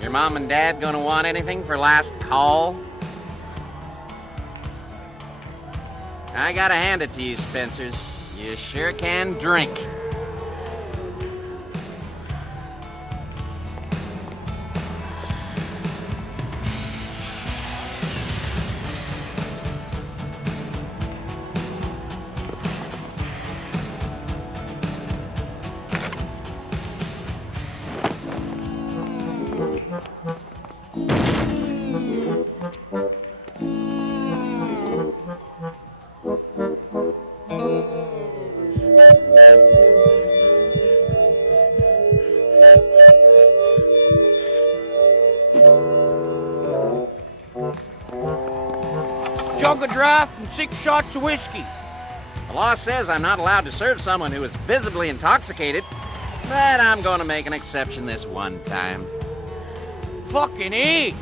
Your mom and dad gonna want anything for last call? I gotta hand it to you, Spencers. You sure can drink. Jug of draft and 6 shots of whiskey. The law says I'm not allowed to serve someone who is visibly intoxicated, but I'm gonna make an exception this one time. Fucking A.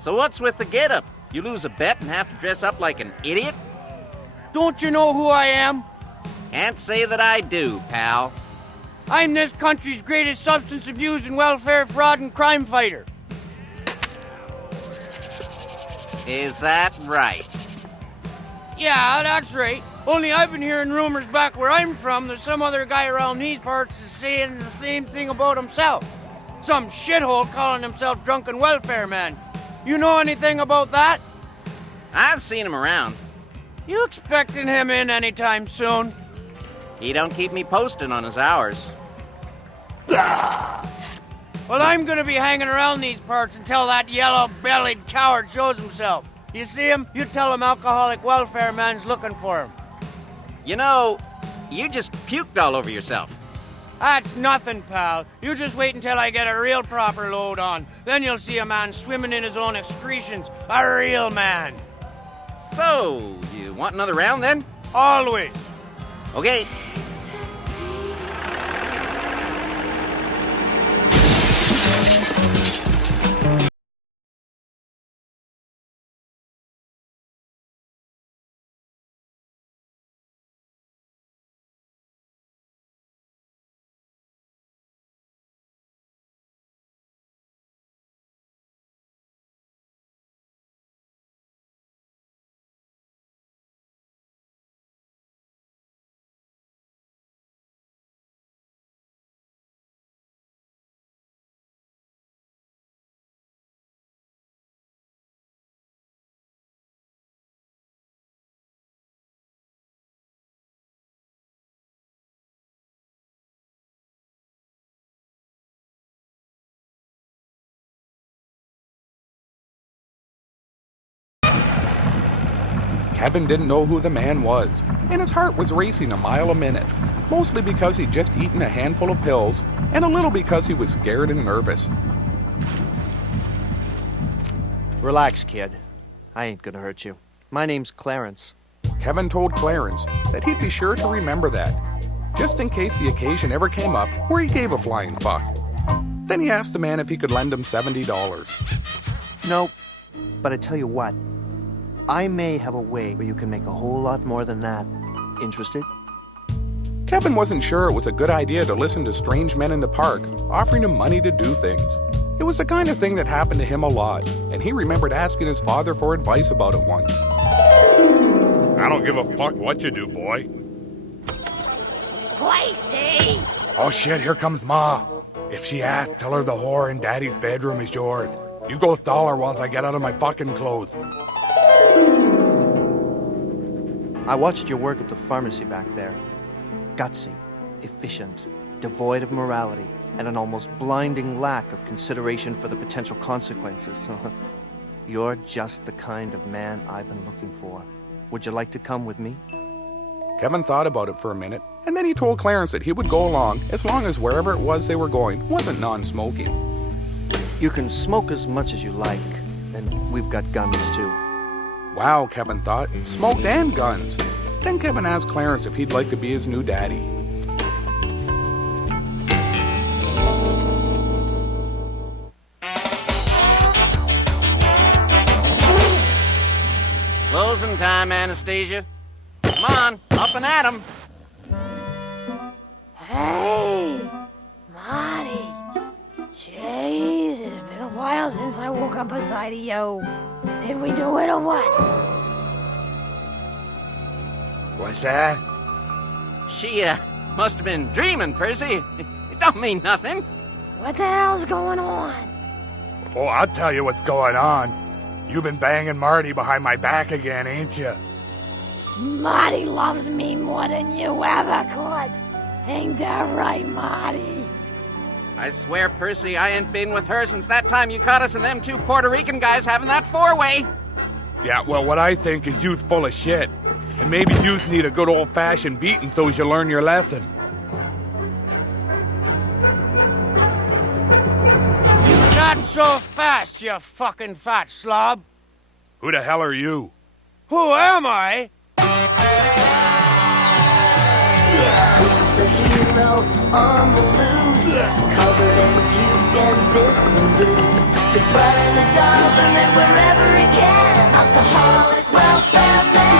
So what's with the getup? You lose a bet and have to dress up like an idiot? Don't you know who I am? Can't say that I do, pal. I'm this country's greatest substance abuse and welfare fraud and crime fighter. Is that right? Yeah, that's right. Only I've been hearing rumors back where I'm from that some other guy around these parts is saying the same thing about himself. Some shithole calling himself drunken welfare man. You know anything about that? I've seen him around. You expecting him in anytime soon? He don't keep me posted on his hours. Well, I'm gonna be hanging around these parts until that yellow-bellied coward shows himself. You see him? You tell him alcoholic welfare man's looking for him. You know, you just puked all over yourself. That's nothing, pal. You just wait until I get a real proper load on. Then you'll see a man swimming in his own excretions. A real man. So, you want another round then? Always. Okay. Kevin didn't know who the man was, and his heart was racing a mile a minute, mostly because he'd just eaten a handful of pills, and a little because he was scared and nervous. Relax, kid. I ain't gonna hurt you. My name's Clarence. Kevin told Clarence that he'd be sure to remember that, just in case the occasion ever came up where he gave a flying fuck. Then he asked the man if he could lend him $70. Nope. But I tell you what, I may have a way where you can make a whole lot more than that. Interested? Kevin wasn't sure it was a good idea to listen to strange men in the park offering him money to do things. It was the kind of thing that happened to him a lot, and he remembered asking his father for advice about it once. I don't give a fuck what you do, boy. Gracie! Oh shit, here comes Ma. If she asks, tell her the whore in Daddy's bedroom is yours. You go stall her whilst I get out of my fucking clothes. I watched your work at the pharmacy back there. Gutsy, efficient, devoid of morality, and an almost blinding lack of consideration for the potential consequences. You're just the kind of man I've been looking for. Would you like to come with me? Kevin thought about it for a minute, and then he told Clarence that he would go along as long as wherever it was they were going wasn't non-smoking. You can smoke as much as you like, and we've got guns too. Wow, Kevin thought, smokes and guns. Then Kevin asked Clarence if he'd like to be his new daddy. Closing time, Anastasia. Come on, up and at 'em. Hey, Marty. Jeez, it's been a while since I woke up beside of you. Did we do it or what? What's that? She, must have been dreaming, Percy. It don't mean nothing. What the hell's going on? Oh, I'll tell you what's going on. You've been banging Marty behind my back again, ain't you? Marty loves me more than you ever could. Ain't that right, Marty? I swear, Percy, I ain't been with her since that time you caught us and them two Puerto Rican guys having that four-way. Yeah, well, what I think is youth full of shit. And maybe youth need a good old-fashioned beating so you learn your lesson. Not so fast, you fucking fat slob. Who the hell are you? Who am I? Who's the hero on the loose? Covered in puke and piss and booze. Defrauding the government wherever he can. Alcoholic welfare man.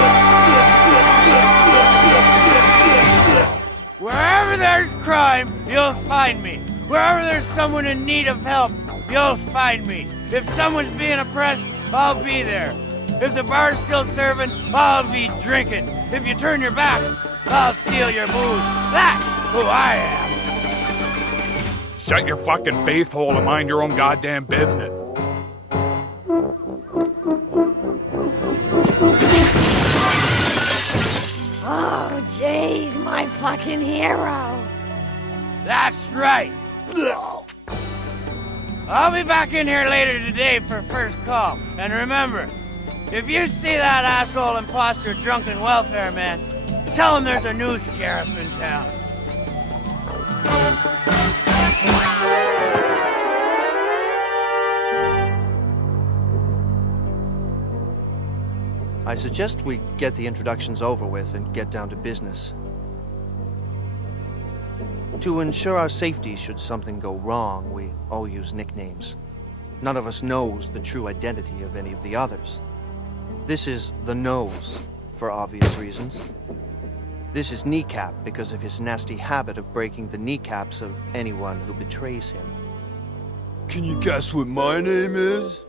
Wherever there's crime, you'll find me. Wherever there's someone in need of help, you'll find me. If someone's being oppressed, I'll be there. If the bar's still serving, I'll be drinking. If you turn your back, I'll steal your booze. That's who I am. Shut your fucking face hole and mind your own goddamn business. Oh, jeez, my fucking hero. That's right. I'll be back in here later today for first call. And remember, if you see that asshole imposter drunken welfare man, tell him there's a new sheriff in town. I suggest we get the introductions over with and get down to business. To ensure our safety should something go wrong, we all use nicknames. None of us knows the true identity of any of the others. This is the Nose, for obvious reasons. This is Kneecap because of his nasty habit of breaking the kneecaps of anyone who betrays him. Can you guess what my name is?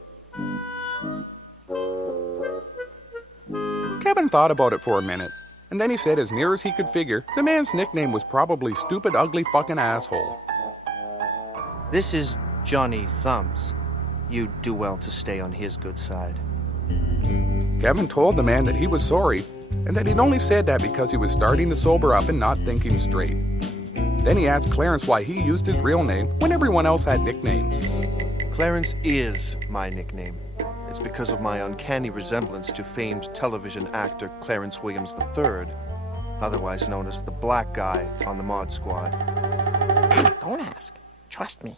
Kevin thought about it for a minute, and then he said as near as he could figure, the man's nickname was probably Stupid Ugly Fucking Asshole. This is Johnny Thumbs. You'd do well to stay on his good side. Kevin told the man that he was sorry, and that he'd only said that because he was starting to sober up and not thinking straight. Then he asked Clarence why he used his real name when everyone else had nicknames. Clarence is my nickname. it's because of my uncanny resemblance to famed television actor Clarence Williams III, otherwise known as the Black Guy on the Mod Squad. Don't ask. Trust me.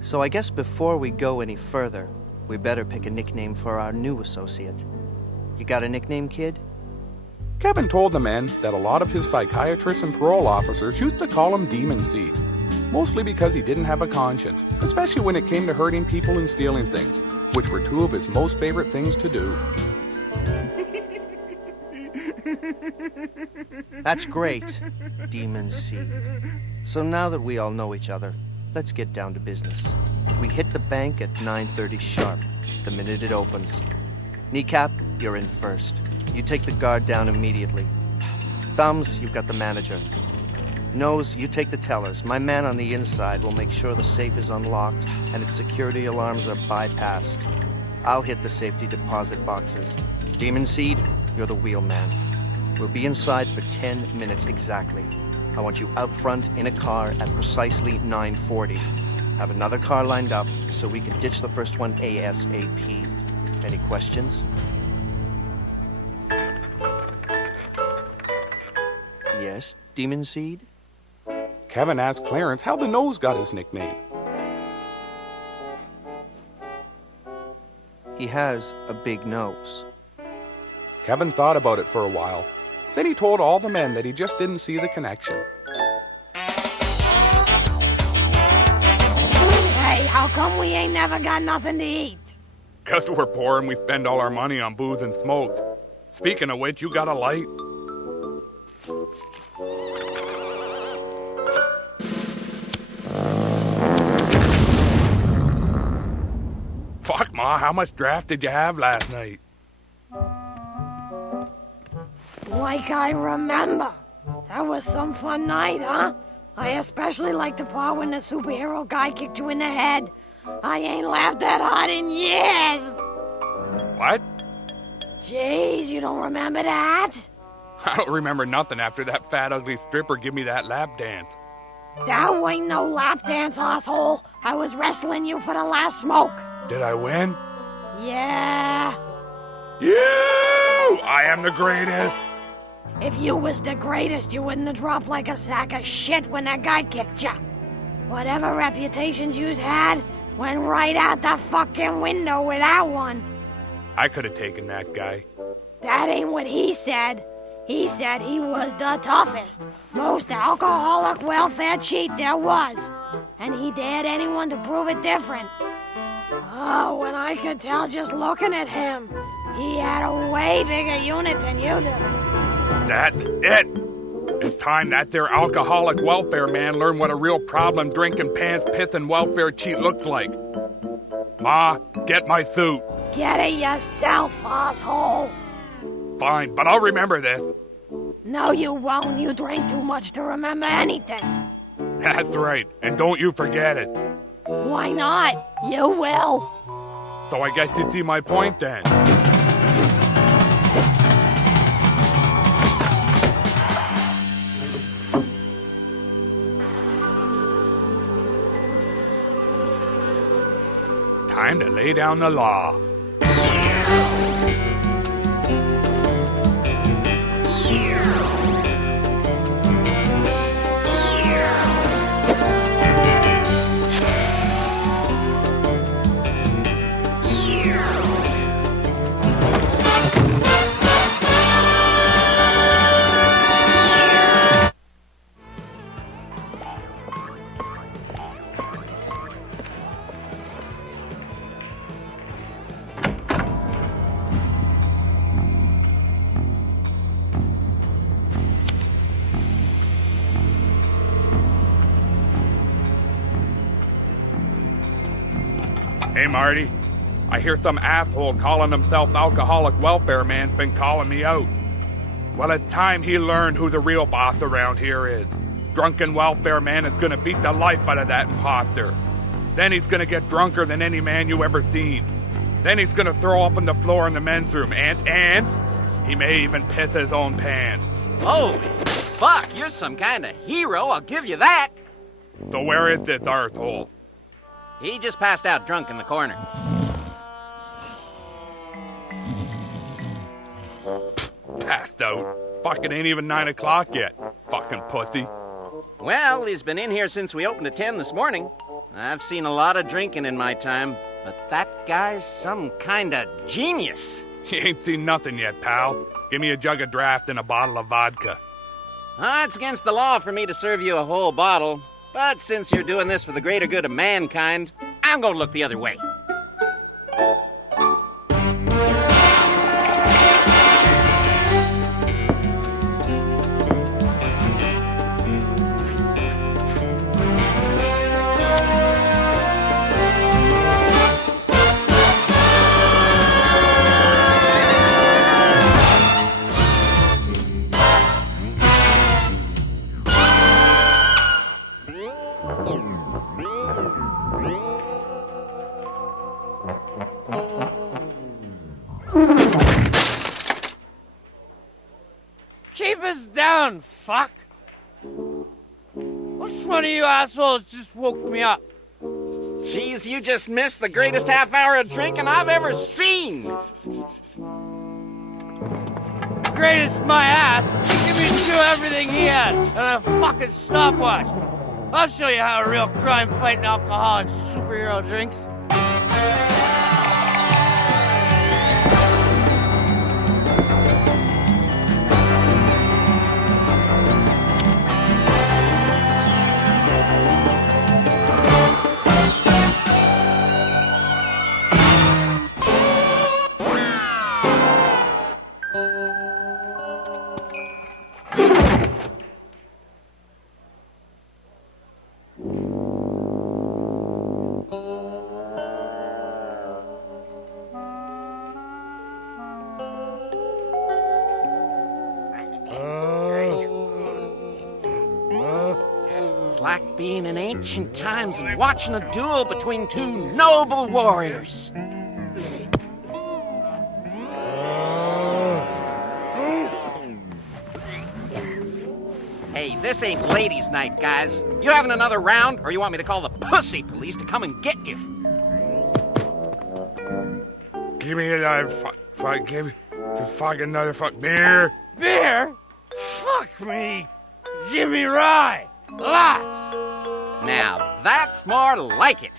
So I guess before we go any further, we better pick a nickname for our new associate. You got a nickname, kid? Kevin told the men that a lot of his psychiatrists and parole officers used to call him Demon Seed, mostly because he didn't have a conscience, especially when it came to hurting people and stealing things, which were two of his most favorite things to do. That's great, Demon Seed. So now that we all know each other, let's get down to business. We hit the bank at 9:30 sharp, the minute it opens. Kneecap, you're in first. You take the guard down immediately. Thumbs, you've got the manager. Nose, you take the tellers. My man on the inside will make sure the safe is unlocked and its security alarms are bypassed. I'll hit the safety deposit boxes. Demon Seed, you're the wheelman. We'll be inside for 10 minutes exactly. I want you out front in a car at precisely 9:40. Have another car lined up so we can ditch the first one ASAP. Any questions? Yes, Demon Seed? Kevin asked Clarence how the nose got his nickname. He has a big nose. Kevin thought about it for a while. Then he told all the men that he just didn't see the connection. Hey, how come we ain't never got nothing to eat? 'Cause we're poor and we spend all our money on booze and smoke. Speaking of which, you got a light? Fuck, Ma, how much draft did you have last night? Like I remember. That was some fun night, huh? I especially like the part when the superhero guy kicked you in the head. I ain't laughed that hard in years. What? Jeez, you don't remember that? I don't remember nothing after that fat, ugly stripper give me that lap dance. That ain't no lap dance, asshole. I was wrestling you for the last smoke. Did I win? Yeah. You! I am the greatest. If you was the greatest, you wouldn't have dropped like a sack of shit when that guy kicked you. Whatever reputations yous had went right out the fucking window with that one. I could have taken that guy. That ain't what he said. He said he was the toughest, most alcoholic welfare cheat there was. And he dared anyone to prove it different. Oh, and I could tell just looking at him. He had a way bigger unit than you do. That's it. It's time that there alcoholic welfare man learned what a real problem drinking, pants, pissing welfare cheat looks like. Ma, get my suit. Get it yourself, asshole. Fine, but I'll remember this. No, you won't. You drink too much to remember anything. That's right, and don't you forget it. Why not? You will. So I guess you see my point then. Time to lay down the law. Hey, Marty. I hear some asshole calling himself alcoholic welfare man's been calling me out. Well, it's time he learned who the real boss around here is. Drunken welfare man is gonna beat the life out of that imposter. Then he's gonna get drunker than any man you ever seen. Then he's gonna throw up on the floor in the men's room, and he may even piss his own pants. Holy fuck, you're some kind of hero, I'll give you that. So where is this arsehole? He just passed out drunk in the corner. Passed out. Fucking ain't even 9 o'clock yet. Fucking pussy. Well, he's been in here since we opened at 10 this morning. I've seen a lot of drinking in my time, but that guy's some kind of genius. You ain't seen nothing yet, pal. Give me a jug of draft and a bottle of vodka. It's against the law for me to serve you a whole bottle, but since you're doing this for the greater good of mankind, I'm going to look the other way. Keep us down, fuck! Which one of you assholes just woke me up? Jeez, you just missed the greatest half hour of drinking I've ever seen. Greatest my ass. Give me two everything he had and a fucking stopwatch. I'll show you how a real crime-fighting alcoholic superhero drinks. It's like being in ancient times and watching a duel between two noble warriors. Hey, this ain't ladies' night, guys. You having another round, or you want me to call the pussy police to come and get you? Give me another give me another beer. Beer? Fuck me. Give me rye. Lots. Now, that's more like it.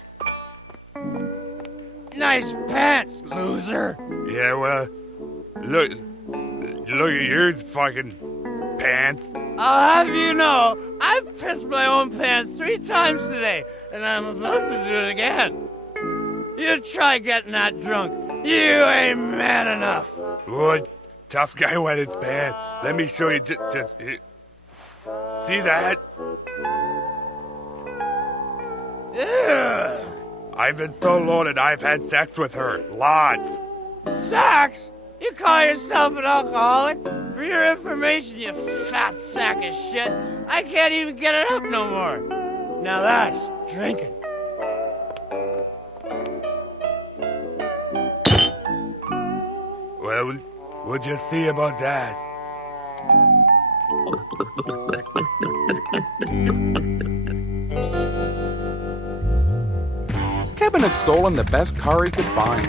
Nice pants, loser. Yeah, well, look at your fucking pants. I'll have you know, I've pissed my own pants 3 times today, and I'm about to do it again. You try getting that drunk. You ain't man enough. What? Tough guy wet his pants. Let me show you. See that? Ugh. I've been so loaded, I've had sex with her. Lots. Sex? You call yourself an alcoholic? For your information, you fat sack of shit, I can't even get it up no more. Now that's drinking. Well, what'd you see about that? Kevin had stolen the best car he could find,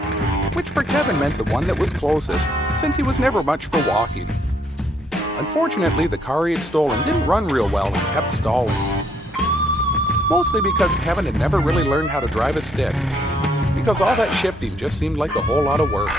which for Kevin meant the one that was closest, since he was never much for walking. Unfortunately, the car he had stolen didn't run real well and kept stalling. Mostly because Kevin had never really learned how to drive a stick, because all that shifting just seemed like a whole lot of work.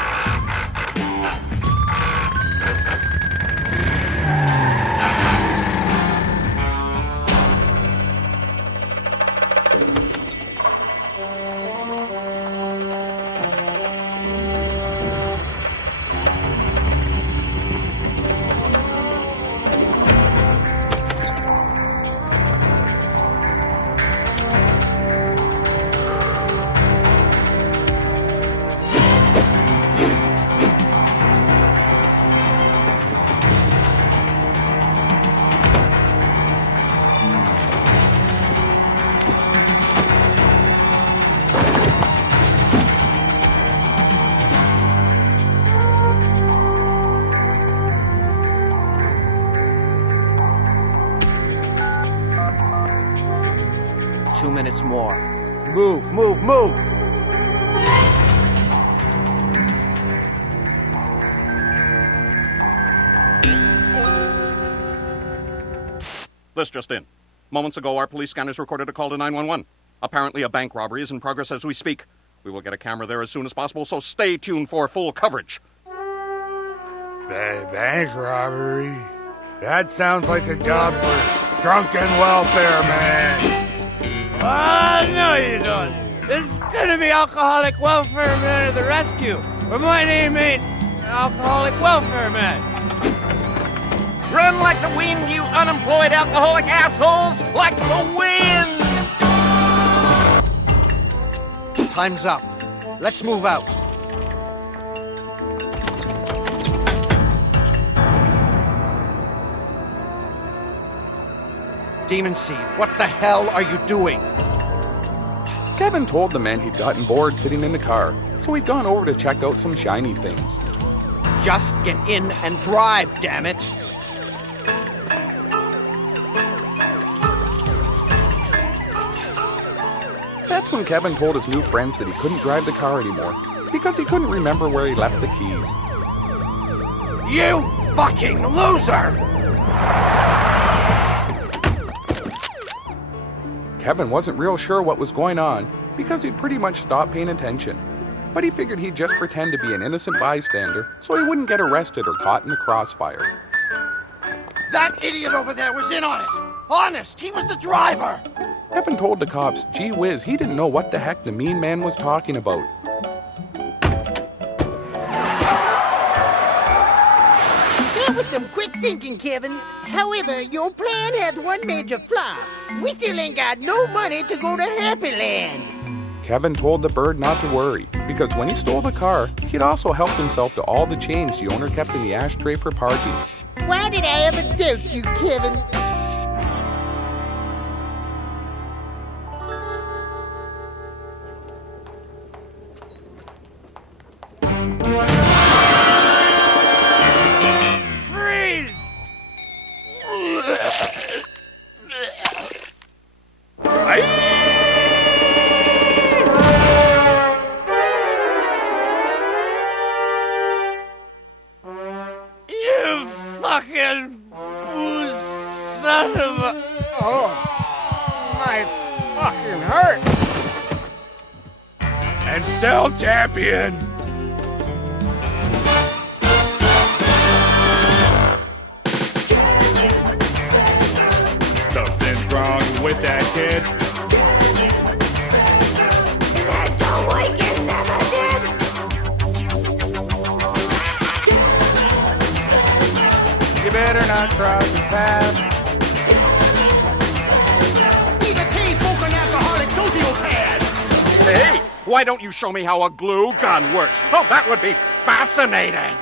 Minutes more. Move, move, move! This just in. Moments ago, our police scanners recorded a call to 911. Apparently, a bank robbery is in progress as we speak. We will get a camera there as soon as possible, so stay tuned for full coverage. Bank robbery? That sounds like a job for drunken welfare man. Oh, no, you don't. This is gonna be Alcoholic Welfare Man of the Rescue, but my name ain't Alcoholic Welfare Man. Run like the wind, you unemployed alcoholic assholes! Like the wind! Time's up. Let's move out. Demon Seed, what the hell are you doing? Kevin told the men he'd gotten bored sitting in the car, so he'd gone over to check out some shiny things. Just get in and drive, damn it! That's when Kevin told his new friends that he couldn't drive the car anymore, because he couldn't remember where he left the keys. You fucking loser! Kevin wasn't real sure what was going on, because he'd pretty much stopped paying attention. But he figured he'd just pretend to be an innocent bystander, so he wouldn't get arrested or caught in the crossfire. That idiot over there was in on it! Honest, he was the driver! Kevin told the cops, gee whiz, he didn't know what the heck the mean man was talking about. That was some quick thinking, Kevin. However, your plan had one major flaw. We still ain't got no money to go to Happy Land. Kevin told the bird not to worry, because when he stole the car, he'd also helped himself to all the change the owner kept in the ashtray for parking. Why did I ever doubt you, Kevin? Freeze! You fucking booze son of a... Oh, my fucking hurt. And still champion. Something wrong with that kid. Is that the weekend never did? You better not cross his path. Need a tea-broken alcoholic sociopath! Hey, why don't you show me how a glue gun works? Oh, that would be fascinating.